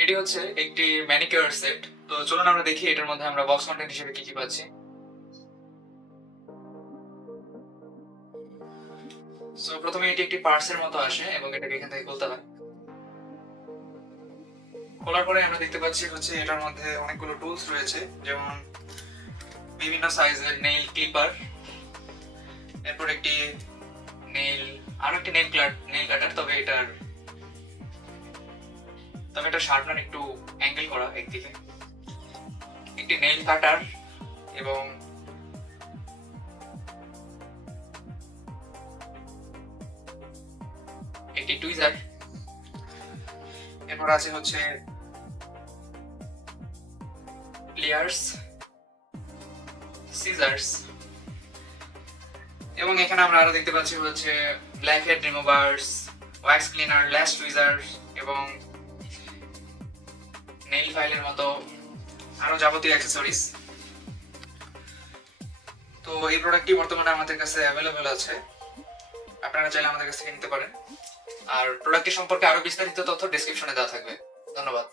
এটি হচ্ছে একটি ম্যানিকিউর সেট। তো চলুন আমরা দেখি এটার মধ্যে আমরা বক্স কন্টেন্ট হিসেবে কি কি পাচ্ছি। সো প্রথমে এটি একটি পার্সের মতো আসে এবং এটাকে এখান থেকে খুলতে হয়। খোলার পরে আমরা দেখতে পাচ্ছি হচ্ছে এটার মধ্যে অনেকগুলো টুলস রয়েছে, যেমন বিভিন্ন সাইজের নেইল ক্লিপার, এরপর একটি নেইল আরো একটি নেইল কাটার, তবে এটা শার্পনার একটু অ্যাঙ্গেল করা একদিকে, একটি নেইল কাটার এবং একটি টুইজার। এরপর আছে হচ্ছে প্লেয়ার্স, সিজার্স, এবং এখানে আমরা আরো দেখতে পাচ্ছি হচ্ছে ব্ল্যাক হেড রিমুভার্স, ওয়্যাক্স ক্লিনার, ল্যাশ টুইজার এবং নেইল ফাইলের মতো আরো যাবতীয় অ্যাক্সেসরিজ। তো এই প্রোডাক্টটি বর্তমানে আমাদের কাছে অ্যাভেলেবেল আছে, আপনারা চাইলে আমাদের কাছ থেকে নিতে পারেন। আর প্রোডাক্টটি সম্পর্কে আরো বিস্তারিত তথ্য ডেসক্রিপশনে দেওয়া থাকবে। ধন্যবাদ।